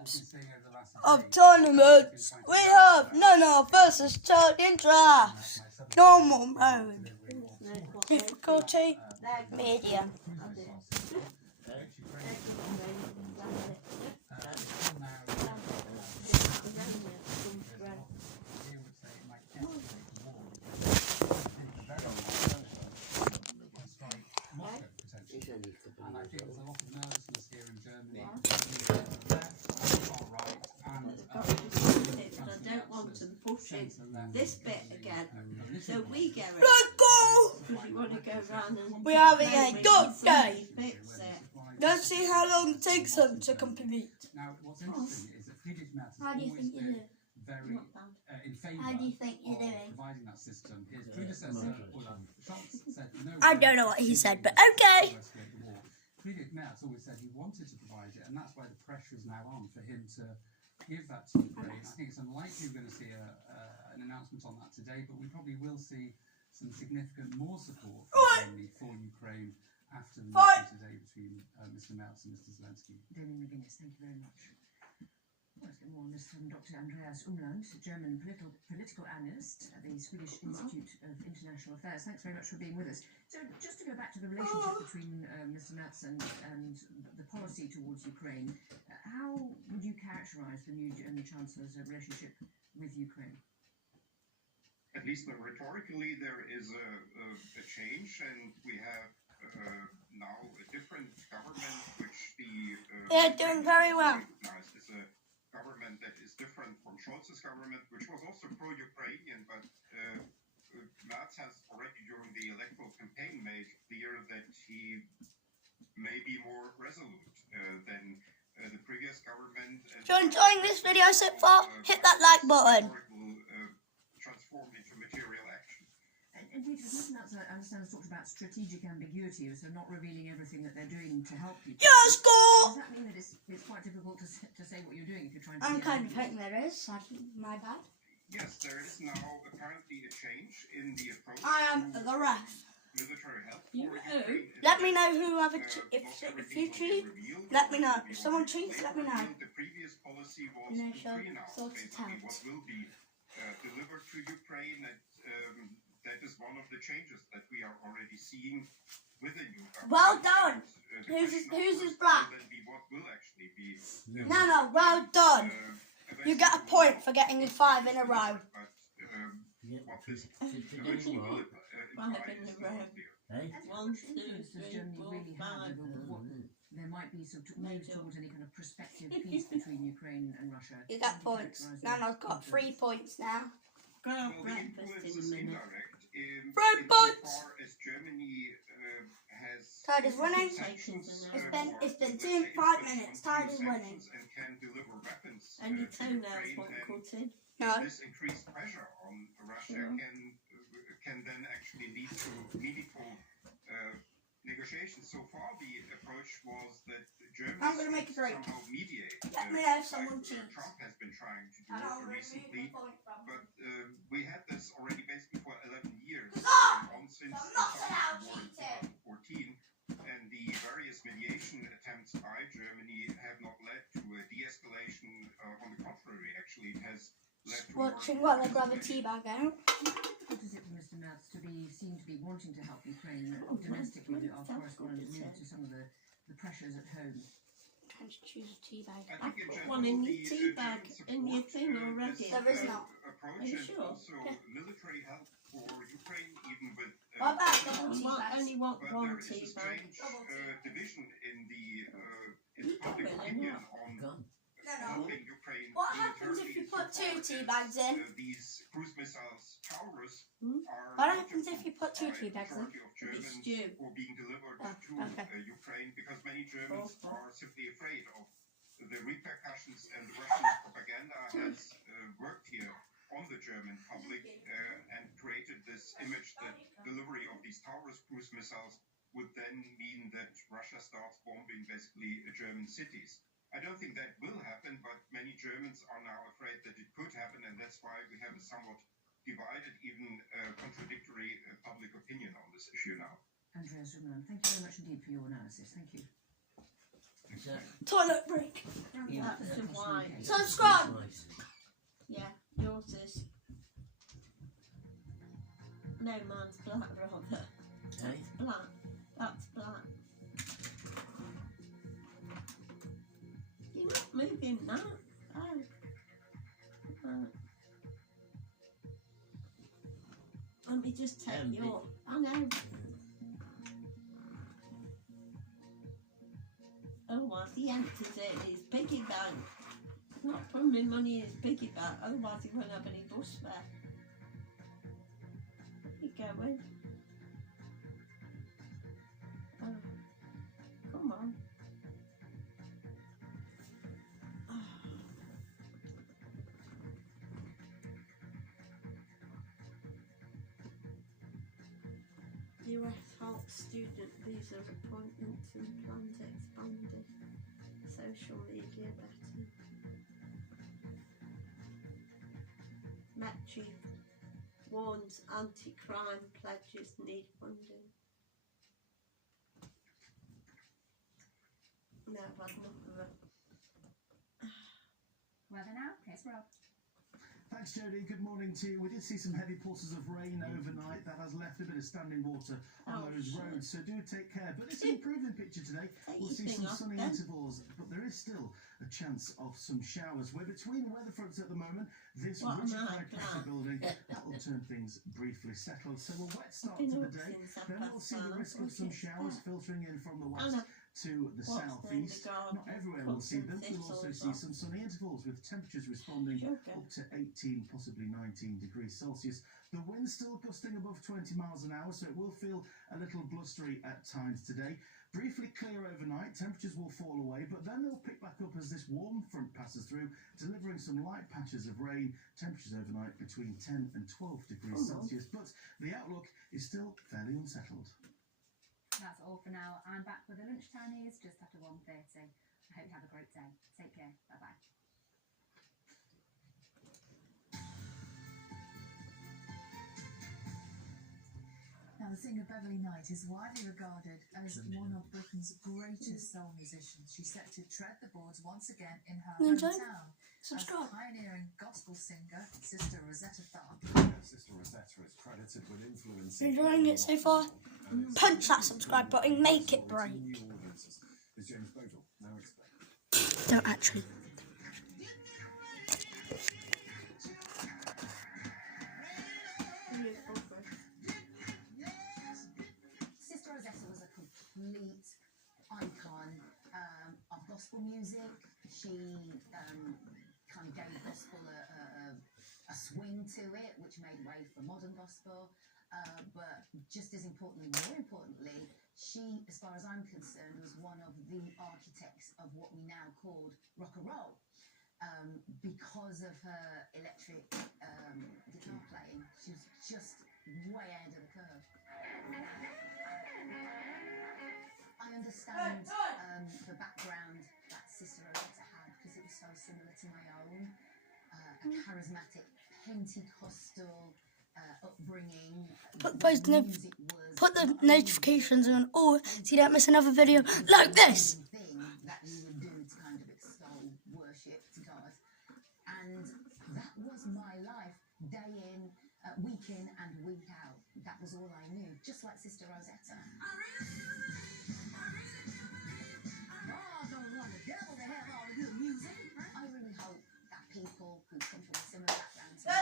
types of tournaments. We have Nanna VS Taid in Draughts. Normal mode. Difficulty medium. And I think there's a lot of nervousness here in Germany. I don't want them pushing this bit again. So we get it. Let's go! Because you want to go round and We're having a good day. fix it. Let's see how long it takes them to complete. Now, what's interesting is that Friedrich Merz has How do you always think you're been doing? very in favour How do you think you're of doing? providing that system. His predecessor, Draughts, said no. I don't know what he said, but okay. Friedrich Merz always said he wanted to provide it, and that's why the pressure is now on for him to give that to Ukraine. I think it's unlikely we're going to see an announcement on that today, but we probably will see some significant more support from Germany for Ukraine after the meeting today between Mr. Merz and Mr. Zelensky. Damien McGuinness, thank you very much. Let's get more on this from Dr. Andreas Umland, German political analyst at the Swedish Institute of International Affairs. Thanks very much for being with us. So just to go back to the relationship between Mr. Merz and the policy towards Ukraine, how would you characterise the new German Chancellor's relationship with Ukraine? At least rhetorically, there is a change, and we have now a different government, which They're doing very well. recognized as a government that is different from Scholz's government, which was also pro-Ukrainian, but Merz has already during the electoral campaign made clear that he may be more resolute than the previous government. If you're enjoying this video so far, hit that like button. Transformed into material action. And Dieter, Mr. Merz, I understand, has talked about strategic ambiguity, so not revealing everything that they're doing to help people. Yes, Does go! that mean that it's quite difficult to say what you're doing if you're trying to... I'm be kind of ambiguous? hoping there is. My bad. Yes, there is now apparently a change in the approach I am to the ref. military help for You Ukraine. Let me know who have a if Not you everything will cheat. be revealed. Let me know. If someone cheats, let me know. The previous policy was No, to sure. pre-announce Sort it basically out. what will be delivered to Ukraine. That is one of the changes that we are already seeing with the new government. Well done. And, the Who's question, of his course, black? will then be what will actually be Nana, well done. You get a point for getting 5 in a row. But what this eventually will imply is not clear. As One, much two, influence does three, Germany four, really have five. over what there might be sort of move towards any kind of prospective peace between Ukraine and Russia? You get points. Nana's got 3 points now. Go have Well, the breakfast influence in a is minute. indirect. Red buttons! Insofar as Germany has Taid is winning. sanctions, It's been or, 5 let's say, minutes. influence Taid on is winning. sanctions and can deliver weapons And your to toenails Ukraine, won't and cut in. No. this increased pressure on Russia can then actually lead to meaningful negotiations. So far, the approach was that Germany I'm gonna make a drink. somehow mediate. Let me know if like someone cheats. Trump has been trying to do And I'll remove recently. the point from But we had this already basically for 11 years, Stop! on since I'm not allowed the cheating. war in 2014, and the various mediation attempts by Germany have not led to a de-escalation. On the contrary, actually, it has led to Watching while I grab a tea bag out. What is it for Mr. Merz to seem to be wanting to help Ukraine domestically? Our correspondent alluded to some of the pressures at home. Trying to choose a tea bag. I think in put general, one in your the tea bag German in your support, thing already. this, There is not. approach, Are you and sure? also military help for Ukraine, even with What about double tea What, bags? only want but one there is tea a bag. strange division in the You public don't really opinion know. on No, no. helping Ukraine. What happens if you put 2 tea bags in? These cruise missiles towers Hmm? are. What happens if you put 2 by tea bags in? majority of Germans stew. who are being delivered Oh, to okay. Ukraine because many Germans Oh. are simply afraid of the repercussions, and the Russian propaganda has worked here on the German public and created this image that delivery of these Taurus cruise missiles would then mean that Russia starts bombing basically German cities. I don't think that will happen, but many Germans are now afraid that it could happen, and that's why we have a somewhat divided, even contradictory public opinion on this issue now. Andreas Umland, thank you very much indeed for your analysis. Thank you. Toilet break. That's the wine. Subscribe. Yeah, yours is. No, mine's black, rather. That's black. That's black. You're not moving that. Oh. Right. Let me just take your. I know. Otherwise, he empties it in his piggy bank. Not putting my money in his piggy bank, otherwise, he won't have any bus fare. You going? Oh. Come on. Oh. US Health student visa appointments and plans expanded. Social media betting. Met Chief warns anti-crime pledges need funding. No, I've had enough of it. Weather now, here's Rob. Thanks, Jodie. Good morning to you. We did see some heavy pauses of rain overnight. That has left a bit of standing water on those roads, so do take care. But it's an improving picture today. We'll see some sunny intervals, but there is still a chance of some showers. We're between weather fronts at the moment. This ridge of high pressure building, that will turn things briefly settled. So a wet start to the day. Then we'll see the risk of some showers filtering in from the west to the southeast. Not everywhere we'll see them. We'll also see some sunny intervals with temperatures responding up to 18, possibly 19 degrees Celsius. The wind's still gusting above 20 miles an hour, so it will feel a little blustery at times today. Briefly clear overnight, temperatures will fall away, but then they'll pick back up as this warm front passes through, delivering some light patches of rain. Temperatures overnight between 10 and 12 degrees Celsius, but the outlook is still fairly unsettled. That's all for now. I'm back with the lunchtime news just after 1:30. I hope you have a great day. Take care. Bye-bye. Now, the singer Beverly Knight is widely regarded as one of Britain's greatest soul musicians. She's set to tread the boards once again in her hometown. Subscribe. As pioneering gospel singer, Sister Rosetta Tharpe. Sister Rosetta is credited with influencing. Enjoying it so far? Punch that subscribe button, make it break. Is James Bodle now explain? Don't actually. Sister Rosetta was a complete icon of gospel music. She kind of gave gospel a swing to it, which made way for modern gospel. But just as importantly, more importantly, she, as far as I'm concerned, was one of the architects of what we now call rock and roll. Because of her electric guitar playing, she was just way ahead of the curve. I understand the background that Sister Rosetta had because it was so similar to my own. A charismatic Pentecostal upbringing. Put the notifications on all so you don't miss another video like this. Thing that you would do to kind of extol worship to God, and that was my life, day in, week in and week out. That was all I knew, just like Sister Rosetta. I really hope that people who come from a similar background to me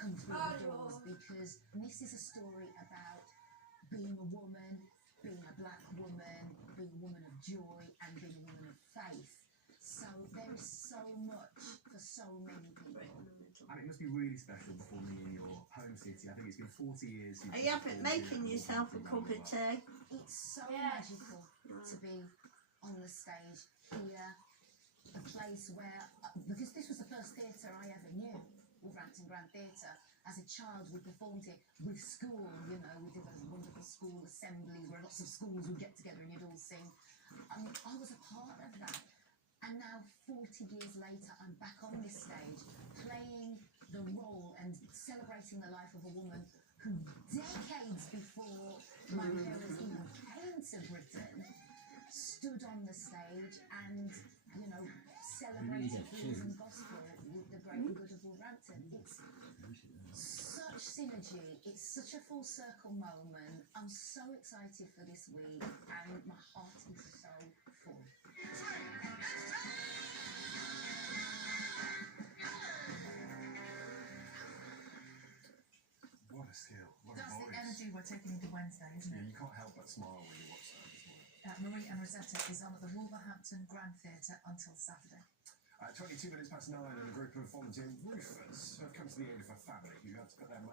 come through the doors, because this is a story about being a woman, being a black woman, being a woman of joy, and being a woman of faith. So there is so much for so many people. And it must be really special performing in your home city. I think it's been 40 years. Are you making yourself a cup of tea? It's so magical to be on the stage here, a place where, because this was the first theatre I ever knew, Wolverhampton Grand Theatre. As a child, we performed it with school, you know, we did those wonderful school assemblies where lots of schools would get together and you'd all sing. I mean, I was a part of that. And now, 40 years later, I'm back on this stage, playing the role and celebrating the life of a woman who, decades before my parents even came to Britain, stood on the stage and, you know, celebrated blues and gospel with the great and good of Wolverhampton. It's such synergy. It's such a full circle moment. I'm so excited for this week, and my heart is so full. What a skill. What a That's voice. the energy we're taking into Wednesday, isn't Yeah, it? you can't help but smile when you watch that this morning. Marie and Rosetta is on at the Wolverhampton Grand Theatre until Saturday. 22 minutes past 9, and a group of volunteer roofers have come to the aid of a family who had to put their